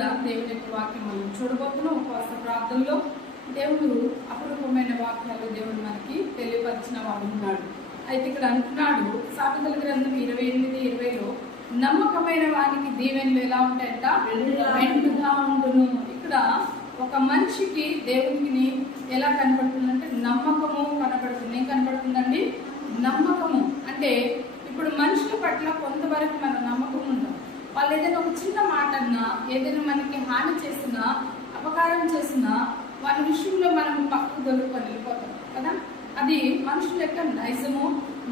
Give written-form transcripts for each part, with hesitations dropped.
కూడా దేవుని యొక్క వాక్యం మనం చూడబోతున్నాం. ఉపవాస ప్రార్థనలో దేవుడు అపరూపమైన వాక్యాలు దేవుడు మనకి తెలియపరిచిన వాడు ఉన్నాడు. అయితే ఇక్కడ అంటున్నాడు సామెతల గ్రంథం 28:20లో నమ్మకమైన వానికి దీవెనలు ఎలా ఉంటాయంట? మెండుగా ఉండును. ఇక్కడ ఒక మనిషికి దేవునికి ఎలా కనబడుతుందంటే నమ్మకము కనబడుతుంది. ఏం కనబడుతుందండి? నమ్మకము. అంటే ఇప్పుడు మనుషుల పట్ల కొంతవరకు మన నమ్మకం ఉంటాం. వాళ్ళు ఏదైనా ఒక చిన్న మాట అన్నా, ఏదైనా మనకి హాని చేసినా, అపకారం చేసినా వాళ్ళ విషయంలో మనం పక్కకు దొరుకుని వెళ్ళిపోతాం కదా. అది మనుషుల యొక్క నైజము,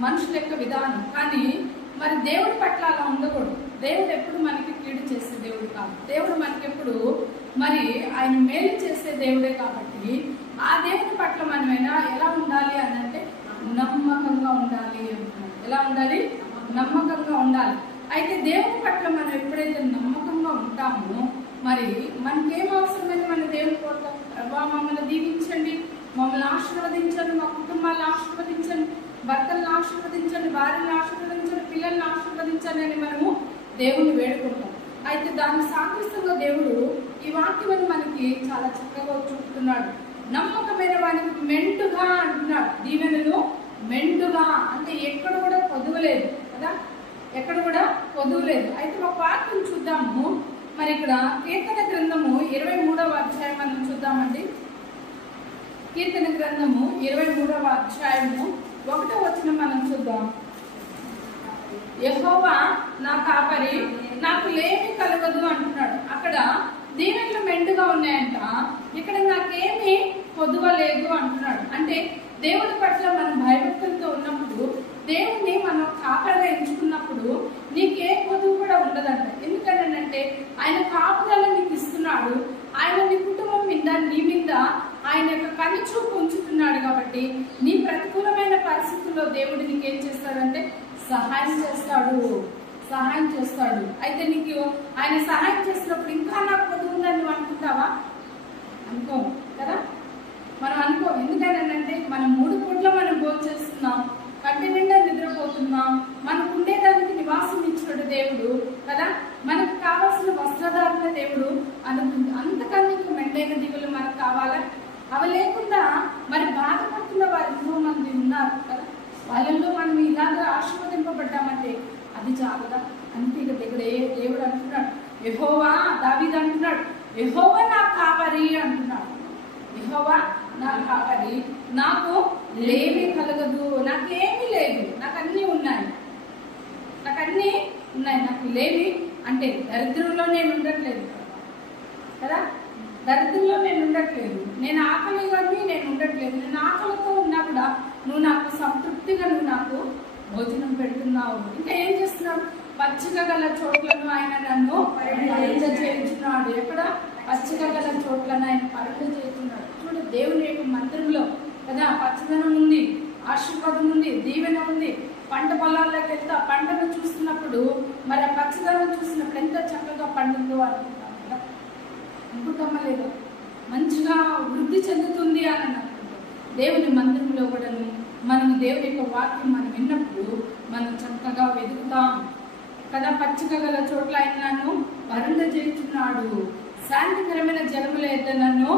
మనుషుల యొక్క విధానం. కానీ మరి దేవుడి పట్ల అలా ఉండకూడదు. దేవుడు ఎప్పుడు మనకి కీడు చేసే దేవుడు కాదు. దేవుడు మనకెప్పుడు మరి ఆయన మేలు చేసే దేవుడే. కాబట్టి ఆ దేవుడి పట్ల మనమైనా ఎలా ఉండాలి అని అంటే నమ్మకంగా ఉండాలి అంటున్నాడు. ఎలా ఉండాలి? నమ్మకంగా ఉండాలి. అయితే దేవుడి పట్ల మనం ఎప్పుడైతే నమ్మకంగా ఉంటామో మరి మనకేం అవసరమైంది? మన దేవుని కోరుతాం. ప్రభా మమ్మల్ని దీవించండి, మమ్మల్ని ఆశీర్వదించండి, మా కుటుంబాలను ఆశీర్వదించండి, భర్తలను ఆశీర్వదించండి, భార్యలను ఆశీర్వదించండి, పిల్లల్ని ఆశీర్వదించండి అని మనము దేవుని వేడుకుంటాం. అయితే దాని సాదృశ్యంగా దేవుడు ఈ వాక్యం మనకి చాలా చక్కగా చూపుతున్నాడు. నమ్మకమైన వానికి మెండుగా అంటున్నాడు. దీవెనలు మెండుగా అంటే ఎక్కడ కూడా పొదువలేదు కదా, ఎక్కడ కూడా పొదువలేదు. అయితే ఒక వాక్యం చూద్దాము. మరి ఇక్కడ కీర్తన గ్రంథము 23వ అధ్యాయం మనం చూద్దామండి. కీర్తన గ్రంథము 23వ అధ్యాయము 1వ వచనం మనం చూద్దాం. యెహోవా నా కాపరి, నాకు లేమి కలగదు అంటున్నాడు. అక్కడ దీవెనలు మెండుగా ఉన్నాయంట, ఇక్కడ నాకేమీ పొదువలేదు అంటున్నాడు. అంటే దేవుడి పట్ల మనం భయభక్తులతో ఉన్నప్పుడు, దేవుణ్ణి మనం కాపరిగా ఎంచుకున్నప్పుడు నీకే పొదువు కూడా ఉండదంట. ఎందుకంటే ఆయన కాపుదల నీకు ఇస్తున్నాడు. ఆయన నీ కుటుంబం మీద, నీ మీద ఆయన యొక్క కనిచూపు ఉంచుతున్నాడు. కాబట్టి నీ ప్రతికూలమైన పరిస్థితుల్లో దేవుడు నీకేం చేస్తాడంటే సహాయం చేస్తాడు, సహాయం చేస్తాడు. అయితే నీకు ఆయన సహాయం చేసినప్పుడు ఇంకా నాకు పొదువు ఉందని నువ్వు అనుకుంటావా? అనుకో కదా, మనం అనుకో. ఎందుకంటే మనం 3 పూట్ల మనం భోంచేస్తున్నాం, కంటి నిండా నిద్రపోతున్నాం, మనకు ఉండేదానికి నివాసం ఇచ్చినట్టు దేవుడు కదా, మనకు కావాల్సిన వస్త్రధారణ దేవుడు అనుకుంది. అంతకన్నా ఇంకా మెండైన దిగులు మనకు కావాలా? అవి లేకుండా మరి బాధపడుతున్న వారు ఎంతో మంది ఉన్నారు కదా. వాళ్ళల్లో మనం ఇలాగా ఆశీర్వదింపబడ్డామంటే అది చాలదా? అంతే ఇక్కడ దేవుడు అంటున్నాడు. యెహోవా, దావీదు అంటున్నాడు, యెహోవా నా కాపరి అంటున్నాడు. యెహోవా నా కాపరి, నాకు లేమి కలగదు. నాకేమీ లేదు, నాకు అన్నీ ఉన్నాయి, నాకు అన్నీ ఉన్నాయి. నాకు లేమి అంటే దరిద్రంలో నేను ఉండట్లేదు కదా, దరిద్రంలో నేను ఉండట్లేదు, నేను ఆకలిగాని నేను ఉండట్లేదు. నేను ఆకలితో ఉన్నా కూడా నువ్వు నాకు సంతృప్తిగా నువ్వు నాకు భోజనం పెడుతున్నావు. ఇంకా ఏం చేస్తున్నావు? పచ్చిక గల చోట్లను ఆయన నన్ను పరుండ చేయించున్నాడు. ఎక్కడ? పచ్చిక గల చోట్లను ఆయన పరుండ చేస్తున్నాడు. చూడు, దేవుని యొక్క మందిరంలో కదా పచ్చదనం ఉంది, ఆశీర్వాదం ఉంది, దీవెన ఉంది. పంట పొలాల్లోకి వెళ్తే ఆ పంటను చూస్తున్నప్పుడు మరి ఆ పచ్చదనం చూసినప్పుడు ఎంత చక్కగా పండుతుందో అనుకుంటాం కదా, అనుకుంటామా లేదా? మంచిగా వృద్ధి చెందుతుంది అని అనుకుంటాం. దేవుని మందిరంలో కూడా మనం దేవుని యొక్క వాక్యం మనం విన్నప్పుడు మనం చక్కగా వెతుకుతాం కదా. పచ్చిక గల చోట్ల ఆయన నన్ను పరుండ చేస్తున్నాడు, శాంతికరమైన జలముల ఎద్ద నన్ను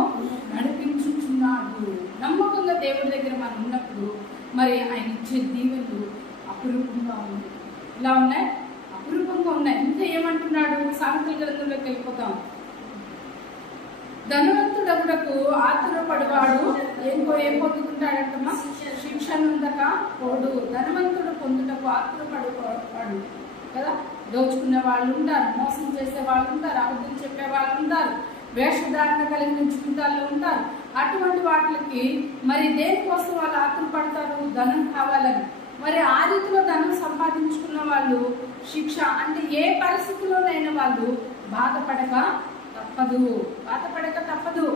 నడిపించుచున్నాడు. నమ్మకంగా దేవుడి దగ్గర మనం ఉన్నప్పుడు మరి ఆయన ఇచ్చే దీవెనలు అపురూపంగా ఉంది. ఇలా ఉన్నాయి, అపురూపంగా ఉన్నాయి. ఇంకా ఏమంటున్నాడు? సామెతల గ్రంథంలోకి వెళ్ళిపోతాం. ధనవంతుడగుటకు ఆతురపడువాడు ఏం పొందుకుంటాడంటమ్మా? శిక్ష నొందక పోడు. ధనవంతుడు పొందుటకు ఆతురపడువాడు కదా. దోచుకునే వాళ్ళు ఉంటారు, మోసం చేసే వాళ్ళు ఉంటారు, అబద్ధం చెప్పే వాళ్ళు ఉంటారు, వేషధారణ కలిగిన జీవితాల్లో ఉంటారు. అటువంటి వాటికి మరి దేనికోసం వాళ్ళు ఆతురపడతారు? ధనం కావాలని. మరి ఆ రీతిలో ధనం సంపాదించుకున్న వాళ్ళు శిక్ష అంటే ఏ పరిస్థితిలోనైనా వాళ్ళు బాధపడక తప్పదు.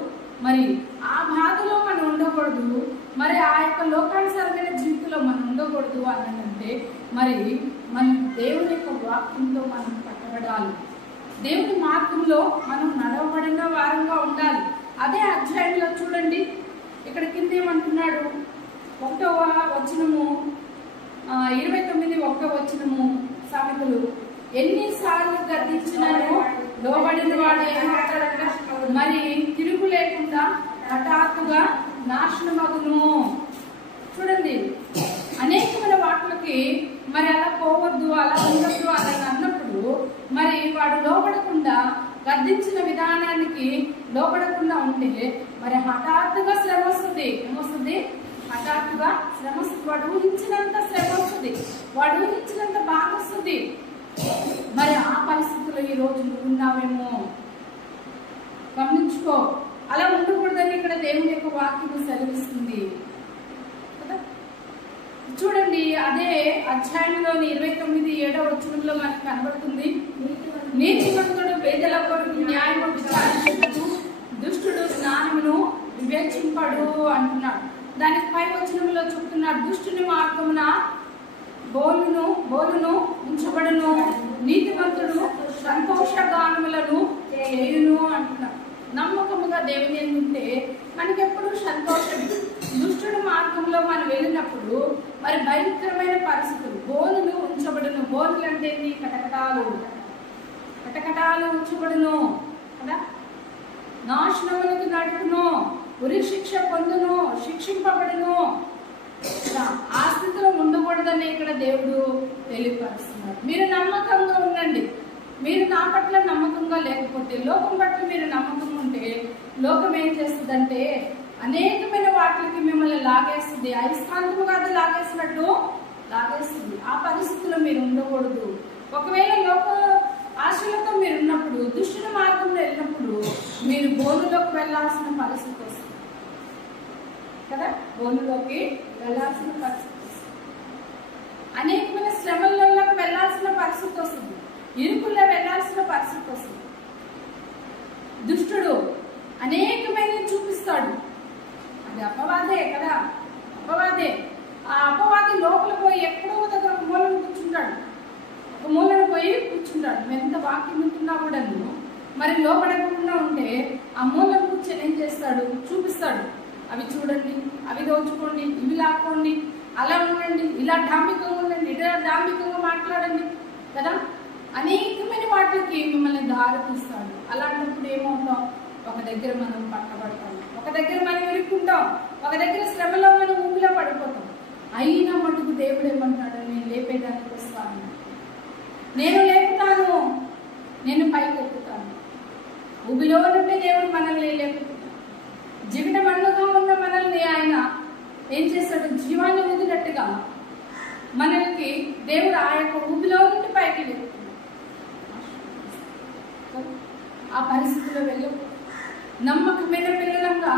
మరి ఆ బాధలో మనం ఉండకూడదు, మరి ఆ యొక్క లోకానుసారమైన జీవితంలో మనం ఉండకూడదు అని అంటే మరి మనం దేవుని యొక్క వాక్యంతో మనం కట్టబడాలి. దేవుని మార్గంలో మనం నడవబడిన వారంగా ఉండాలి. అదే అధ్యాయంలో చూడండి, ఇక్కడ కింద ఏమంటున్నాడు? 1వ వచనము 29 1వ వచనము సామెతలు, ఎన్నిసార్లు గద్దించినాను లోబడిన వాడు ఏమవుతాడంట, మరి తిరుగు లేకుండా హఠాత్తుగా నాశనమగును. చూడండి, అనేకమైన వాటికి మరి అలా పోవద్దు, అలా ఉండద్దు అని అన్నప్పుడు మరి వాడు లోబడకుండా, గద్దించిన విధానానికి లోబడకుండా ఉంటే మరి హఠాత్తుగా శ్రమ వస్తుంది. ఏమొస్తుంది? హఠాత్తుగా శ్రమ వస్తుంది. వాడు ఊహించినంత శ్రమ వస్తుంది, వాడు ఊహించినంత బాధ వస్తుంది. మరి ఆ పరిస్థితుల్లో ఈ రోజు నువ్వు ఉన్నావేమో గమనించుకో. అలా ఉండకూడదని ఇక్కడ దేవుని యొక్క వాక్యము సెలవిస్తుంది కదా. చూడండి, అదే అధ్యాయంలోని 29:7 వచనంలో మనకు కనబడుతుంది, నీతిమంతుడు పేదల కొరకు న్యాయము విచారించుటకు, దుష్టుడు జ్ఞానమును వివేచింపడు అంటున్నాడు. దానికి పై వచనంలో చెప్తున్నాడు, దుష్టుని మార్గమున బోలును ఉంచబడును, నీతిమంతుడు సంతోషగానములను చేయును అంటున్నాడు. నమ్మకముగా దేవుని ఉంటే మనకెప్పుడు సంతోషమే. దుష్టుడు మార్గంలో మనం వెళ్ళినప్పుడు మరి భయంకరమైన పరిస్థితులు, బోలులు ఉంచబడును. బోలులు అంటే కటకటాలు ఉంచబడును కదా, నాశనములకు నడుపును, ఉరి శిక్ష పొందును, శిక్షింపబడును. ఆ స్థితిలో ఉండకూడదని ఇక్కడ దేవుడు తెలియపరుస్తున్నాడు. మీరు నమ్మకంగా ఉండండి. మీరు నా పట్ల నమ్మకంగా లేకపోతే, లోకం పట్ల మీరు నమ్మకంగా ఉంటే లోకం ఏం చేస్తుందంటే అనేకమైన వాటికి మిమ్మల్ని లాగేస్తుంది. అయస్కాంతముగా అది లాగేసినట్టు లాగేస్తుంది. ఆ పరిస్థితిలో మీరు ఉండకూడదు. ఒకవేళ లోక ఆశలతో మీరు ఉన్నప్పుడు, దుష్టుల మార్గంలో వెళ్ళినప్పుడు మీరు బోనులోకి వెళ్లాల్సిన పరిస్థితి వస్తుంది కదా. బోనులోకి వెళ్లాల్సిన పరిస్థితి వస్తుంది. అనేకమైన శ్రమలలోకి వెళ్లాల్సిన పరిస్థితి వస్తుంది. ఇరుకుల్లో వెళ్లాల్సిన పరిస్థితి వస్తుంది. దుష్టుడు అనేకమైన చూపిస్తాడు. అది అపవాదే కదా, అపవాదే. ఆ అపవాది లోపల పోయి ఎక్కడో దగ్గర ఒక మూలను కూర్చుంటాడు, ఒక మూలను పోయి కూర్చుంటాడు. ఎంత వాక్యం ఉంటున్నా కూడా మరి లోపడకుండా ఉంటే ఆ మూలను కూర్చొని ఏం చేస్తాడు? చూపిస్తాడు. అవి చూడండి, అవి దోచుకోండి, ఇవి లాక్కోండి, అలా ఉండండి, ఇలా డాంబికంగా ఉండండి, ఇలా డాంబికంగా మాట్లాడండి కదా. అనేకమైన వాటికి మిమ్మల్ని దారి తీస్తాడు. అలాంటప్పుడు ఏమవుతాం? ఒక దగ్గర మనం పట్టబడతాం, ఒక దగ్గర మనం ఇరుక్కుంటాం, ఒక దగ్గర శ్రమలో మనం ఊపిలో పడిపోతాం. అయినా మటుకు దేవుడు ఏమంటాడు? నేను లేపేదానికి వస్తాను, నేను లేపుతాను, నేను పైకి ఎక్కుతాను. ఊబిలో నుండి దేవుడు మనల్ని లేపుతాడు. జిగట మన్నుగా ఉన్న మనల్ని ఆయన ఏం చేస్తాడు? జీవాన్ని ఊదినట్టుగా మనల్ని దేవుడు ఆ యొక్క ఊబిలో నుండి పైకి లేపుతాడు. ఆ పరిస్థితిలో వెళ్ళి నమ్మకమైన పిల్లలంగా,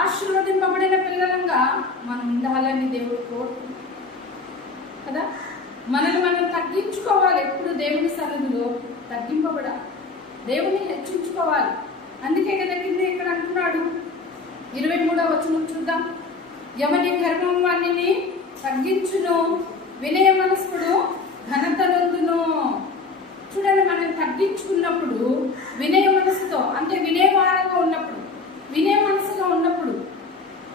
ఆశీర్వదింపబడిన పిల్లలంగా మనం ఉండాలని దేవుడు కోరుకుంటున్నాడు కదా. మనల్ని మనం తగ్గించుకోవాలి. ఎప్పుడు దేవుని సన్నిధిలో తగ్గింపబడాలి, దేవుని హెచ్చించుకోవాలి. అందుకే కదా కింద ఇక్కడ అంటున్నాడు 23వ వచనం చూద్దాం. ఎవని గర్వం వాణ్ణి తగ్గించును, వినయ మనస్కుడు ఘనత నొందును. చూడండి, మనం తగ్గించుకున్నప్పుడు వినయ మనసుతో, అంటే వినయవారంగా ఉన్నప్పుడు, వినయ మనసుగా ఉన్నప్పుడు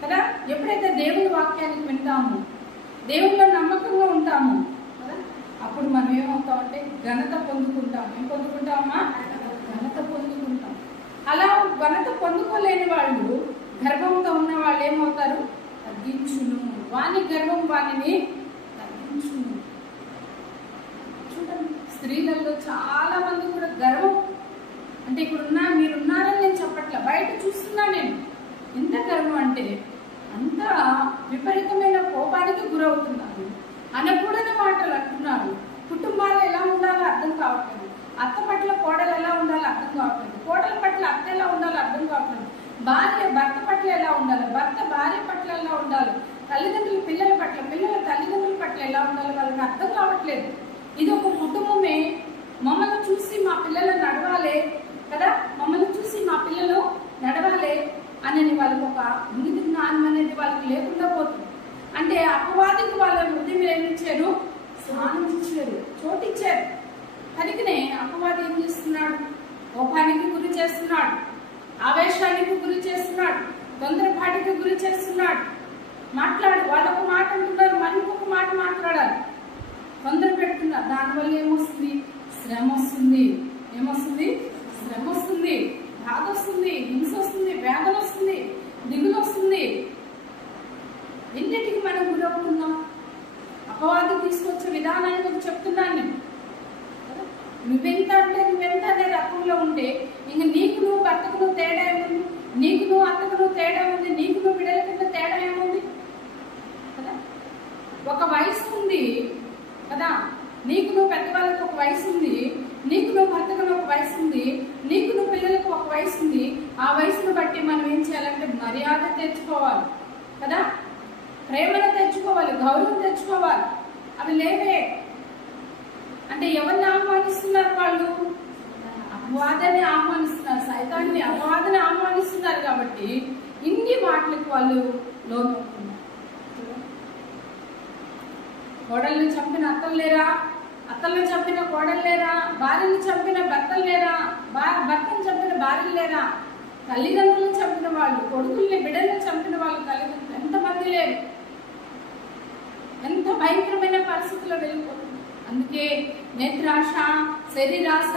కదా, ఎప్పుడైతే దేవుని వాక్యానికి వింటాము, దేవునిలో నమ్మకంగా ఉంటాము కదా, అప్పుడు మనం ఏమవుతామంటే ఘనత పొందుకుంటాం. ఏం పొందుకుంటామా? ఘనత పొందుకుంటాం. అలా ఘనత పొందుకోలేని వాళ్ళు, గర్వంతో ఉన్న వాళ్ళు ఏమవుతారు? తగ్గించును. వాని గర్వం వానిని తగ్గించును. చూడండి, స్త్రీలలో చాలా మంది కూడా గర్వం, అంటే ఇప్పుడు మీరున్నారని నేను చెప్పట్లే, బయట చూస్తున్నా నేను. ఎంత గర్వం అంటే అంత విపరీతమైన కోపానికి గురవుతున్నారు, అనకూడని మాటలు అంటున్నారు. కుటుంబాలు ఎలా ఉండాలో అర్థం కావట్లేదు, అత్త పట్ల కోడలు ఎలా ఉండాలో అర్థం కావట్లేదు, కోడల పట్ల అత్త ఎలా ఉండాలో అర్థం కావట్లేదు, భార్య భర్త పట్ల ఎలా ఉండాలి, భర్త భార్య పట్ల ఎలా ఉండాలి, తల్లిదండ్రులు పిల్లల పట్ల, పిల్లల తల్లిదండ్రుల పట్ల ఎలా ఉండాలి, వాళ్ళకి అర్థం కావట్లేదు. ఇది ఒక కుటుంబమే. మమ్మల్ని చూసి మా పిల్లలు నడవాలి కదా, మమ్మల్ని చూసి మా పిల్లలు నడవాలి అనేది వాళ్ళకి ఒక ఇంగిత జ్ఞానం అనేది వాళ్ళకి లేకుండా పోతుంది. అంటే అపవాదికి వాళ్ళ హృదయం ఏమిచ్చారు? స్థానం ఇచ్చారు, చోటు ఇచ్చారు. కనుకనే అపవాది ఏం చేస్తున్నాడు? కోపానికి గురి చేస్తున్నాడు, ఆవేశానికి గురి చేస్తున్నాడు, తొందరపాటికి గురి చేస్తున్నాడు. వాళ్ళొక మాట అంటున్నారు, మనకి ఒక మాట మాట్లాడాలి, తొందర పెడుతున్నారు. దానివల్ల ఏమొస్తుంది? శ్రమ వస్తుంది. ఏమొస్తుంది? శ్రమ వస్తుంది, బాధ వస్తుంది, హింస వస్తుంది, వేదన వస్తుంది, దిగులు వస్తుంది. ఎన్నిటికి మనం గురవుతున్నాం? అపవాదం తీసుకొచ్చే విధానాన్ని మీకు చెప్తున్నాను నేను. నువ్వెంత అంటే నువ్వెంత అనే రకంలో ఉంటే ఇంక నీకు నువ్వు భర్తకు నువ్వు తేడా ఏముంది? నీకు నువ్వు అత్తకు నువ్వు తేడా ఉంది? నీకు నువ్వు బిడ్డల కింద తేడా ఏముంది కదా? ఒక వయసు ఉంది కదా, నీకు నువ్వు పెద్దవాళ్ళకి ఒక వయసు ఉంది, నీకు నువ్వు భర్తకు ఒక వయసు ఉంది, నీకు నువ్వు పిల్లలకు ఒక వయసు ఉంది. ఆ వయసును బట్టి మనం ఏం చేయాలంటే మర్యాద తెచ్చుకోవాలి కదా, ప్రేమను తెచ్చుకోవాలి, గౌరవం తెచ్చుకోవాలి. అవి లేవే అంటే ఎవరిని ఆహ్వానిస్తున్నారు? వాళ్ళు అపవాదాన్ని ఆహ్వానిస్తున్నారు, సైతాన్ని అపవాదాన్ని ఆహ్వానిస్తున్నారు. కాబట్టి ఇన్ని మాటలకు వాళ్ళు లోనవుతున్నారు. కోడల్ని చంపిన అత్తలు లేరా? అత్తలను చంపిన కోడలు లేరా? భార్యను చంపిన భర్తలు లేరా? భర్తను చంపిన భార్యలు లేరా? తల్లిదండ్రులను చంపిన వాళ్ళు, కొడుకుల్ని బిడ్డలను చంపిన వాళ్ళు తల్లిదండ్రులు ఎంతమంది లేరు? ఎంత భయంకరమైన పరిస్థితుల్లో వెళ్ళిపోతుంది. అందుకే నేత్రాశ, శరీరాశ,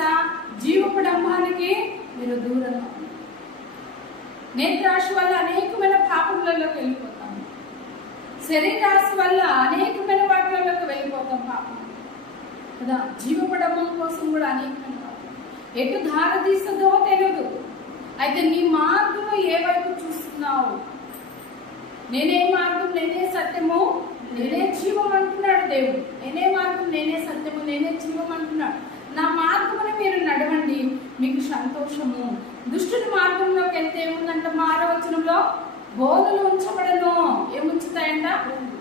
జీవపు డంబానికి మీరు దూరంగా ఉన్నారు. నేత్రాశ వల్ల అనేకమైన పాపములలోకి వెళ్ళిపోతాము. శరీరాశ వల్ల అనేకమైన వాటిలోకి వెళ్ళిపోతాం పాపం కదా. జీవపు డంబం కోసం కూడా అనేకమైన పాపం ఎటు దార తీస్తుందో తెలియదు. అయితే నీ మార్గము ఏ వైపు చూస్తున్నావు? నేనే మార్గం, నేనే సత్యము, నేనే జీవం అంటున్నాడు దేవుడు. నేనే మార్గం, నేనే సత్యము, నేనే జీవం అంటున్నాడు. నా మార్గమును మీరు నడవండి, మీకు సంతోషము. దుష్టుని మార్గంలోకి వెళ్తే ఏముందంట? 6వ వచనంలో బోనులు ఉంచబడను. ఏముంచుతాయంట?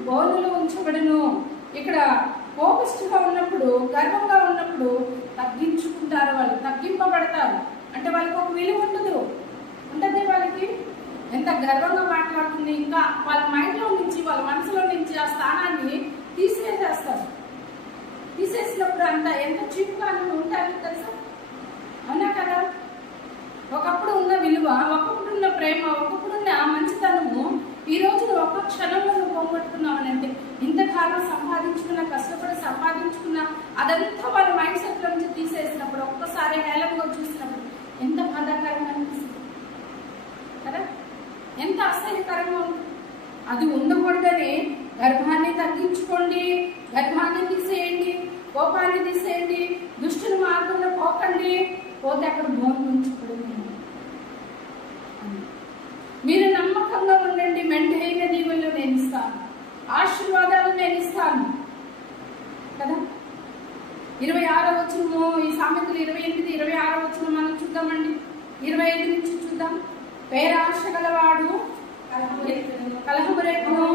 బోనులు ఉంచబడను. ఇక్కడ కోపిష్టిగా ఉన్నప్పుడు, గర్వంగా ఉన్నప్పుడు తగ్గించుకుంటారు, వాళ్ళు తగ్గింపబడతారు. అంటే వాళ్ళకి ఒక విలువ ఉండదు. ఉంటుంది వాళ్ళకి. ఎంత గర్వంగా మాట్లాడుతుంది, ఇంకా వాళ్ళ మైండ్లో నుంచి, వాళ్ళ మనసులో నుంచి ఆ స్థానాన్ని తీసేసేస్తారు. తీసేసినప్పుడు అంత ఎంత చీపుగా ఉంటారు తెలుసా? అవునా కదా? ఒకప్పుడు ఉన్న విలువ, ఒకప్పుడు ఉన్న ప్రేమ, ఒకప్పుడు ఉన్న మంచితనము ఈ రోజు ఒక్క క్షణంలో నువ్వు పోగొట్టుకున్నావు అంటే, ఇంతకాలం సంపాదించుకున్న, కష్టపడి సంపాదించుకున్న అదంతా వాళ్ళ మైండ్ సెట్ నుంచి తీసేసినప్పుడు, ఒక్కసారి హేళనగా చూసినప్పుడు ఎంత బాధాకరంగా అనిపిస్తుంది కదా, ఎంత అసహ్యకరంగా ఉంటుంది. అది ఉండకూడదని గర్భాన్ని తగ్గించుకోండి, గర్భాన్ని తీసేయండి, కోపాన్ని తీసేయండి, దుష్టుని మార్గంలో పోకండి. పోతే అక్కడ భూమి ఉంచబడి మీరు నమ్మకంగా ఉండండి, మెండైన దీవెనలు నేను ఇస్తాను, ఆశీర్వాదాలు నేను ఇస్తాను కదా. 26వ వచనము, ఈ సామెతలు 28, 26వ వచనం మనం చూద్దామండి. 25 నుంచి చూద్దాం. పేరాశ గలవాడు కలహము రేపును,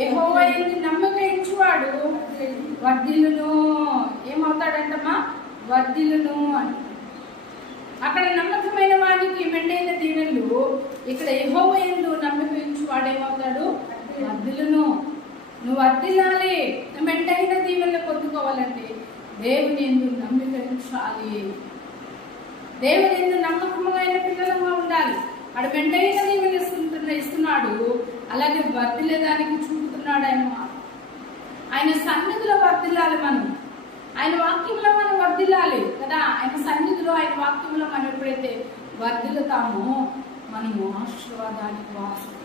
యెహోవా యందు నమ్మక ఉంచువాడు వర్ధిల్లును. ఏమవుతాడంటమ్మా? వర్ధిల్లును అంట. అక్కడ నమ్మకమైన వాడికి మెండైన దీవెనలు, ఇక్కడ యెహోవా యందు నమ్మక ఉంచువాడు ఏమవుతాడు? వర్ధిల్లును. నువ్వు వర్ధిల్లాలి, మెండైన దీవెనలు పొందుకోవాలంటే దేవుని యందు నమ్మక ఉంచాలి. దేవుని యందు నమ్మకమైన పిల్లలుగా ఉండాలి. అక్కడ మెండైన దీవెనలు ఇస్తున్నాడు, అలాగే వర్ధిల్లేదానికి చూపుతున్నాడు ఆయన. ఆయన సన్నిధిలో వర్ధిల్లాలి మనం, ఆయన వాక్యంలో మనం వర్ధిల్లాలి కదా. ఆయన సన్నిధిలో, ఆయన వాక్యంలో మనం ఎప్పుడైతే వర్ధిల్లుతామో మనము ఆశీర్వాదానికి వారసులు,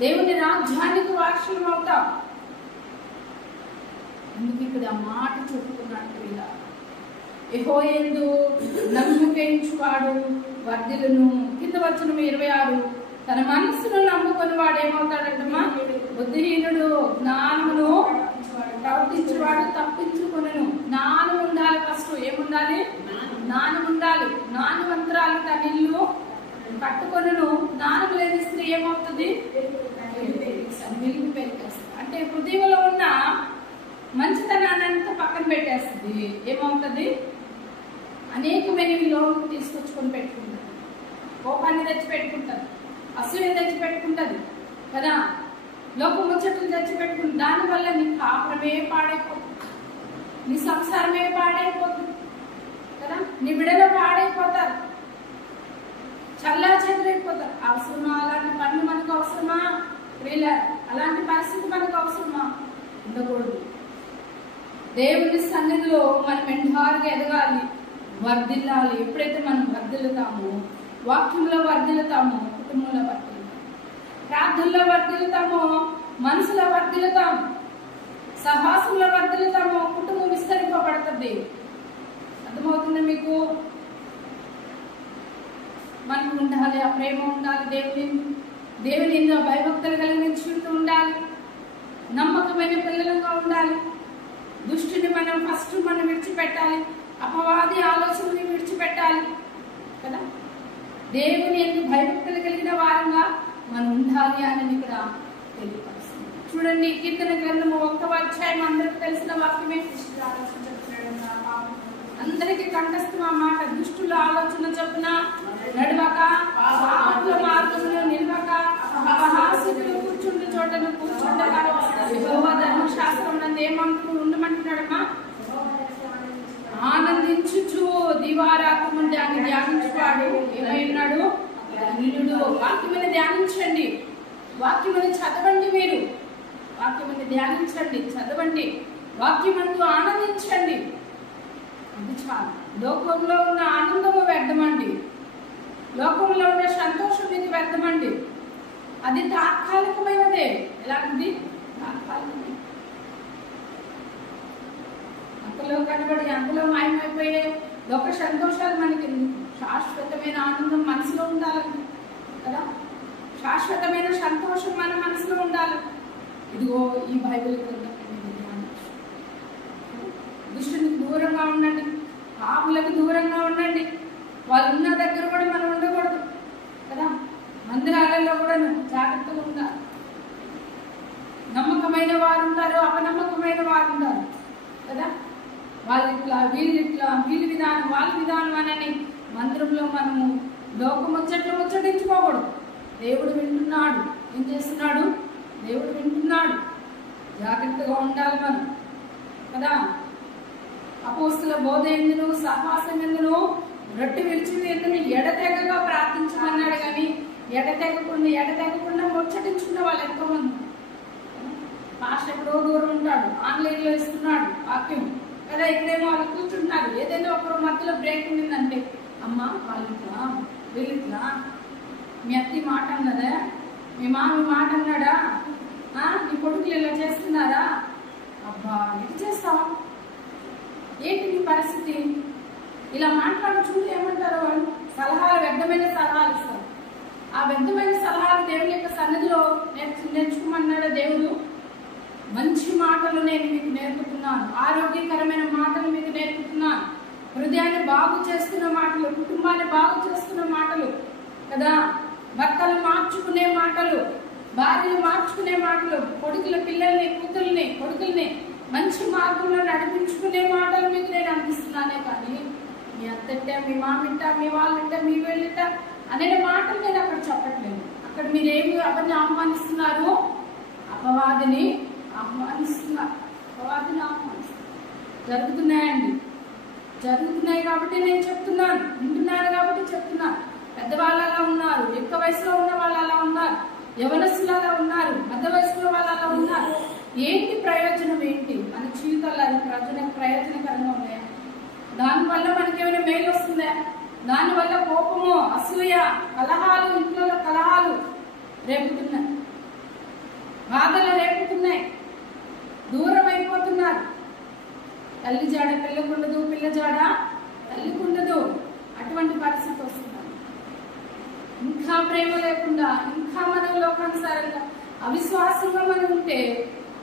దేవుని రాజ్యానికి వారసులం అవుతాం. అందుకు ఇక్కడ ఆ మాట చెప్పుకున్నట్టు ఇలా యెహోవా యందు నమ్మక ఉంచువాడు వర్ధిల్లును. కింద వచనం 26, తన మనస్సును నమ్ముకొని వాడు ఏమవుతాడంటమ్మా? బుద్ధిహీనుడు. జ్ఞానమును ప్రవర్తించేవాడు తప్పించుకొనును. జ్ఞానం ఉండాలి. ఫస్ట్ ఏముండాలి? జ్ఞానం ఉండాలి. జ్ఞానవంతురాలు తన ఇల్లు కట్టుకొనును. జ్ఞానం లేని స్త్రీ ఏమవుతుంది? వెలుగు పెరిగేస్తుంది. అంటే హృదయంలో ఉన్న మంచితనాన్ని అంతా పక్కన పెట్టేస్తుంది. ఏమవుతుంది? అనేకమైనవి లోను తీసుకొచ్చుకొని పెట్టుకుంటుంది. కోపాన్ని తెచ్చి పెట్టుకుంటుంది, అసూయ తెచ్చి పెట్టుకుంటుంది కదా, లోక ముచ్చట్లు తెచ్చి పెట్టుకుంటుంది. దానివల్ల నీ కాపురమే పాడైపోతుంది, నీ సంసారమే పాడైపోతుంది కదా, నీ బిడ్డలో పాడైపోతారు, చల్లా చెదరైపోతారు. అవసరమా? అలాంటి పనులు మనకు అవసరమా? అలాంటి పరిస్థితి మనకు అవసరమా? ఉండకూడదు. దేవుని సన్నిధిలో మనం ఎండారుగా ఎదగాలి, వర్ధిల్లాలి. ఎప్పుడైతే మనం వర్ధిల్లుతామో, వాక్యంలో వర్ధిల్లుతామో, కుటుంబంలో వర్ధిల్లుతాము, ప్రార్థనలో వర్ధిల్లుతామో, మనసులో వర్ధిల్లుతాము, సహవాసంలో వర్ధిల్లుతామో, కుటుంబం విస్తరింపబడుతుంది. అర్థమవుతుంది మీకు? మనకు ఉండాలి ఆ ప్రేమ, ఉండాలి దేవుని భయభక్తులు కలిగిన జీవితం ఉండాలి, నమ్మకమైన పిల్లలుగా ఉండాలి. దుష్టుని మనం విడిచిపెట్టాలి, అపవాది ఆలోచనని విడిచిపెట్టాలి కదా. దేవుని ఎందుకు భయభక్తులు కలిగిన వారంగా మనం ఉండాలి అని ఇక్కడ తెలియపరుస్తుంది. చూడండి, కీర్తన గ్రంథము 1వ అధ్యాయం అందరికి తెలిసిన వాక్యమే. అందరికి కంఠస్థం ఆ మాట. దుష్టుల ఆలోచన చొప్పున నడవక, పాపుల మార్గంలో నిలవక, అపహాస్యులు కూర్చుండే చోటను కూర్చుండగా, యెహోవా ధర్మశాస్త్రం నందు ఏమంటూ ఉండమంటున్నాడమ్మా? ఆనందించుచు దివారాత్మ దాన్ని ధ్యానించువాడు ఏమై ఉన్నాడు? ధన్యుడు. వాక్యమని ధ్యానించండి, వాక్యమని చదవండి. మీరు వాక్యమని ధ్యానించండి, చదవండి, వాక్యమందు ఆనందించండి. అది చాలు. లోకంలో ఉన్న ఆనందము వ్యర్థమండి, లోకంలో ఉన్న సంతోషం ఇది వ్యర్థమండి. అది తాత్కాలికమైనదే. ఎలాంటిది? తాత్కాలికమే. అంతలో కనబడి అంతలో మాయమైపోయే లోక సంతోషాలు మనకి శాశ్వతమైన ఆనందం మనసులో ఉండాలి కదా. శాశ్వతమైన సంతోషం మన మనసులో ఉండాలి. ఇదిగో ఈ బైబిల్ గ్రంథం. దుష్టునికి దూరంగా ఉండండి, పాపులకు దూరంగా ఉండండి. వాళ్ళు ఉన్న దగ్గర కూడా మనం ఉండకూడదు కదా. మందిరాలలో కూడా జాగ్రత్తగా ఉండాలి. నమ్మకమైన వారు ఉంటారు, అపనమ్మకమైన వారు ఉంటారు కదా. వాళ్ళు ఇట్లా, వీళ్ళు ఇట్లా, వీళ్ళ విధానం, వాళ్ళ విధానం అని మందిరంలో మనము ముచ్చటించుకోకూడదు. దేవుడు వింటున్నాడు. ఏం చేస్తున్నాడు? దేవుడు వింటున్నాడు. జాగ్రత్తగా ఉండాలి మనం కదా. అపోస్తుల బోధ ఎందును, సహవాసం ఎందును, రొట్టె విరిచి ఎందును ఎడతెగగా ప్రార్థించమన్నాడు. కానీ ఎడతెగకుండా ముచ్చటించుకున్న వాళ్ళు ఎక్కువ మంది. పాస్టర్ ఎక్కడో దూరం ఉంటాడు, ఆన్లైన్లో ఇస్తున్నాడు వాక్యం కదా. ఇక్కడేమో వాళ్ళు కూర్చుంటున్నారు. ఏదైనా ఒకరు మధ్యలో బ్రేక్ ఉండిందంటే, అమ్మ వాళ్ళిట్లా, వీళ్ళిట్లా, మీ అత్తి మాట అన్నదా, మీ మామ మాట అన్నాడా, నీ కొడుకులు ఇలా చేస్తున్నారా, అబ్బా ఎటు చేస్తావా, ఏంటి నీ పరిస్థితి, ఇలా మాట్లాడు చూడు ఏమంటారు వాళ్ళు. సలహాలు, వ్యర్థమైన సలహాలు ఇస్తారు. ఆ వ్యర్థమైన సలహాలు దేవుని యొక్క సన్నిధిలో నేర్చుకోమన్నాడు దేవుడు. మంచి మాటలు నేను మీకు నేర్పుతున్నాను, ఆరోగ్యకరమైన మాటలు మీకు నేర్పుతున్నాను, హృదయాన్ని బాగు చేస్తున్న మాటలు, కుటుంబాన్ని బాగు చేస్తున్న మాటలు కదా. భర్తలు మార్చుకునే మాటలు, భార్యలు మార్చుకునే మాటలు, కొడుకుల పిల్లల్ని, కూతుల్ని, కొడుకుల్ని మంచి మార్గంలో నడిపించుకునే మాటలు మీకు నేను అందిస్తున్నానే. కానీ మీ అత్తట్ట, మీ మామింట, మీ వాళ్ళింట, మీ వీళ్ళింట అనే మాటలు నేను అక్కడ చెప్పట్లేదు. అక్కడ మీరేమి అవన్నీ ఆహ్వానిస్తున్నారు? అపవాదిని ఆహ్వానిస్తున్నారు. అపవాదిని ఆహ్వానిస్తున్నారు. జరుగుతున్నాయండి, జరుగుతున్నాయి కాబట్టి నేను చెప్తున్నాను. వింటున్నాను కాబట్టి చెప్తున్నాను. పెద్దవాళ్ళు అలా ఉన్నారు, ఎక్కువ వయసులో ఉన్న వాళ్ళు అలా ఉన్నారు, యవనస్తులు అలా ఉన్నారు, మధ్య వయసులో వాళ్ళు అలా ఉన్నారు. ఏంటి ప్రయోజనం? ఏంటి మన జీవితాల్లో అది ప్రయోజనకరంగా ఉన్నాయా? దానివల్ల మనకి ఏమైనా మేలు వస్తుందా? దానివల్ల కోపము, అసూయ, కలహాలు, ఇంట్లో కలహాలు రేపుతున్నాయి, బాధలు రేపుతున్నాయి, దూరం అయిపోతున్నారు. తల్లి జాడ పిల్లకుండదు, పిల్ల జాడ తల్లికుండదు. అటువంటి పరిస్థితి వస్తుంది. ఇంకా ప్రేమ లేకుండా, ఇంకా మనం లోకానుసారంగా అవిశ్వాసంగా మనం ఉంటే,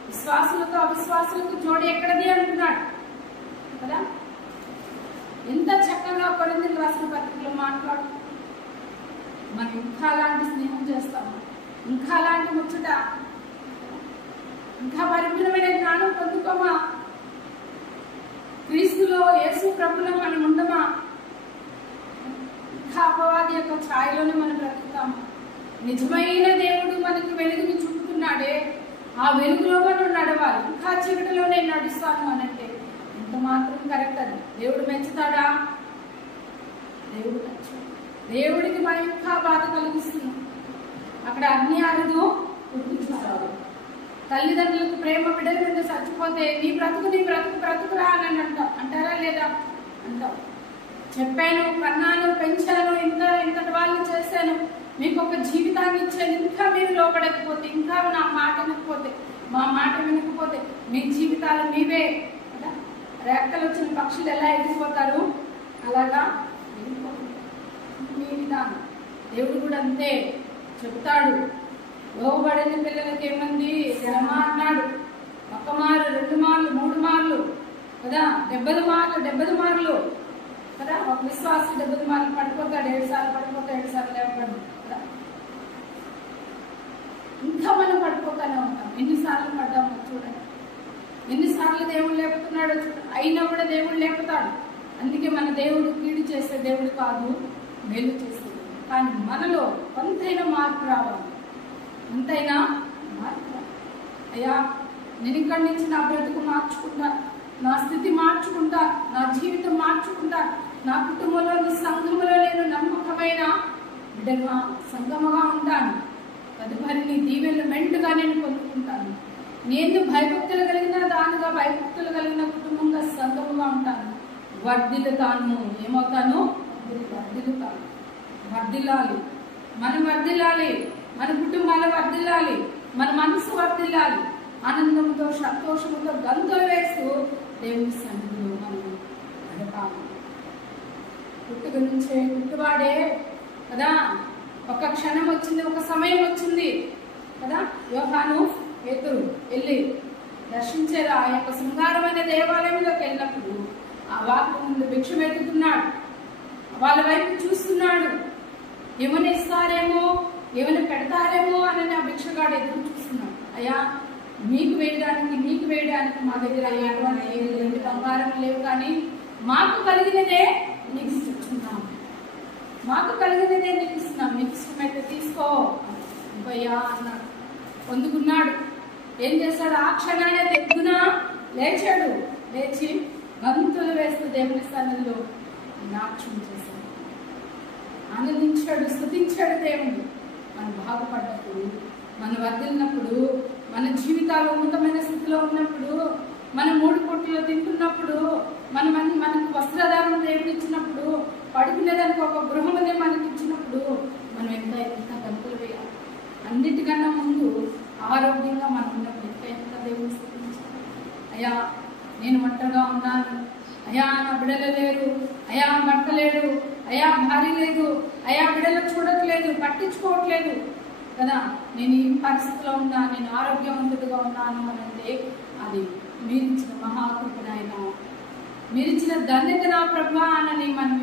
విశ్వాసులతో అవిశ్వాసులకు జోడి ఎక్కడది అంటున్నాడు కదా. ఎంత చక్కగా కొరింథీయులకు రాసిన పత్రికలో మాట్లాడు. మనం ఇంకా అలాంటి స్నేహం చేస్తాము, ఇంకా అలాంటి ముచ్చట, ఇంకా పరిపూర్ణమైన జ్ఞానం పొందుకోమా? క్రీస్తులో యేసు ప్రభులో మనం ఉండమా? ఇంకా అపవాది యొక్క ఛాయలోనే మనం బ్రతుకుతాము. నిజమైన దేవుడు మనకి వెలుగుని చూపుతున్నాడే, ఆ వెలుగులో మనం నడవాలి. ఇంకా చీకటిలో నేను నడుస్తాను అనంటే ఎంత మాత్రం కరెక్ట్? అది దేవుడు మెచ్చుతాడా? దేవుడు మెచ్చు. దేవుడికి మనం ఇంకా బాధ కలిగిస్తున్నాం. అక్కడ అగ్ని ఆరదు, చూస్తాడు. తల్లిదండ్రులకు ప్రేమ బిడ్డల మీద చచ్చిపోతే నీ బ్రతుకు బ్రతుకురా అని అంటారా లేదా? అంటాం. చెప్పాను, కన్నాను, పెంచాను, ఇంకా ఇంతటి వాళ్ళని చేశాను, మీకు ఒక జీవితాన్ని ఇచ్చాను. ఇంకా మీరు లోపడకపోతే, ఇంకా నా మాట వినకపోతే, మా మాట వినకపోతే మీ జీవితాలు మీవే కదా. రెక్కలు వచ్చిన పక్షులు ఎలా ఎగిరిపోతారు అలాగా మీ విధానం. దేవుడు కూడా అంతే చెబుతాడు. లోబడిన పిల్లలకి ఏమంది శ్రమ అన్నాడు. 1 మారు, 2 మార్లు, 3 మార్లు కదా, 70 మార్లు కదా. ఒక విశ్వాసి 70 మార్లు పడిపోతాడు, 7 సార్లు పడిపోతాడు, 7 సార్లు లేవబడు కదా. ఇంకా మనం పడిపోతానే ఉంటాం. ఎన్నిసార్లు పడ్డామో చూడండి, ఎన్నిసార్లు దేవుడు లేపుతున్నాడో చూడండి. అయినా కూడా దేవుడు లేపుతాడు. అందుకే మన దేవుడు కీడు చేసే దేవుడు కాదు, మేలు చేసే. కానీ మనలో కొంతైనా మార్పు రావాలి, అంతైనా మార్పు రావాలి. అయ్యా నేను ఇక్కడి నుంచి నా బ్రతుకు మార్చుకుంటా, నా స్థితి మార్చుకుంటా, నా జీవితం మార్చుకుంటా, నా కుటుంబంలో, సంఘములో నేను నమ్మకమైన బిడ్డగా సంఘముగా ఉంటాను. తదుపరి నీ దీవెనలు మెండుగా నేను పొందుకుంటాను. నేను భయభక్తులు కలిగిన దానిగా, భయభక్తులు కలిగిన కుటుంబంగా, సంఘముగా ఉంటాను. వర్ధిల్లుతాను. ఏమవుతాను? వర్ధిల్లుతాను. వర్ధిల్లాలి, మనం వర్ధిల్లాలి, మన కుటుంబాలు వర్ధిల్లాలి, మన మనసు వర్ధిల్లాలి. ఆనందంతో, సంతోషంతో గంతులు వేస్తూ దేవుని సన్నిధిలో మనం గడపాలి. పుట్టుక నుంచే పుట్టువాడే కదా. ఒక క్షణం వచ్చింది, ఒక సమయం వచ్చింది కదా. యోహాను, పేతురు వెళ్ళి దర్శించారు. ఆ యొక్క శృంగారమైన దేవాలయంలోకి వెళ్ళినప్పుడు ఆ వాక్కు ముందు భిక్ష వెతుకుతున్నాడు. వాళ్ళ వైపు చూస్తున్నాడు. ఏమైనా ఇస్తారేమో, ఏమైనా పెడతారేమో అని ఆ భిక్షగాడు ఎదురు చూస్తున్నాడు. అయ్యా మీకు వేయడానికి మా దగ్గర ఎటువంటి ఏమి బంగారం లేవు, కానీ మాకు కలిగినదే నీకు ఇస్తున్నాం, మాకు కలిగినదే నీకు ఇస్తున్నాం, నీకు ఇష్టమైతే తీసుకో అయ్యా అన్నాడు. పొందుకున్నాడు. ఏం చేశాడు? ఆ క్షణాన్ని తెగ్గున లేచాడు. లేచి గంతులు వేస్తూ దేవుని సన్నిధిలో నాట్యం చేశాడు, ఆనందించాడు, స్తుతించాడు దేవుడు. మనం బాగుపడ్డప్పుడు, మనం వర్ధిల్లినప్పుడు, మన జీవితాలు ఉన్నతమైన స్థితిలో ఉన్నప్పుడు, మనం 3 పూటలు తింటున్నప్పుడు, మనకు వస్త్రధారణ దేవుడు ఇచ్చినప్పుడు, పడుకునేదానికి ఒక గృహమనే మనకి ఇచ్చినప్పుడు, మనం ఎంత గంతులు వేయాలి. అన్నిటికన్నా ముందు ఆరోగ్యంగా మనం ఉన్నప్పుడు ఎంత దేవుని స్తుతించాలి. అయ్యా నేను ఒంటరిగా ఉన్నాను, అయ్యా నా బిడ్డలు లేరు, అయ్యా భర్త లేడు, అయ్యా భార్య లేదు, అయ్యా బిడ్డలు చూడట్లేదు, పట్టించుకోవట్లేదు కదా. నేను ఈ పరిస్థితిలో ఉన్నా, నేను ఆరోగ్యవంతుడిగా ఉన్నాను అని అంటే అది మీరిచ్చిన మహాకృపనైనా, మీరిచ్చిన ధన్యత నా ప్రభా అని మనం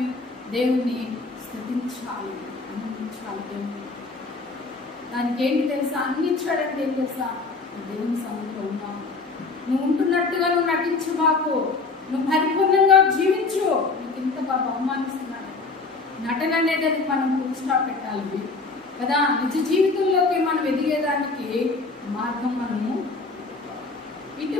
దేవుణ్ణి స్తుతించాలి, ఆనందించాలి. దేవుని దానికి ఏంటి తెలుసా? అన్ని ఇచ్చాడంటే ఏం తెలుసా? దేవుని సన్నిధిలో ఉన్నావు. నువ్వు ఉంటున్నట్టుగా నువ్వు నటించు, మాకు నువ్వు పరిపూర్ణంగా జీవించు. నీకు ఇంతగా బహుమానిస్తున్నాడు. నటన అనేది మనం ఫుల్ స్టాప్ పెట్టాలి కదా. నిజ జీవితంలోకి మనం ఎదిగేదానికి మార్గం మనము ఇటు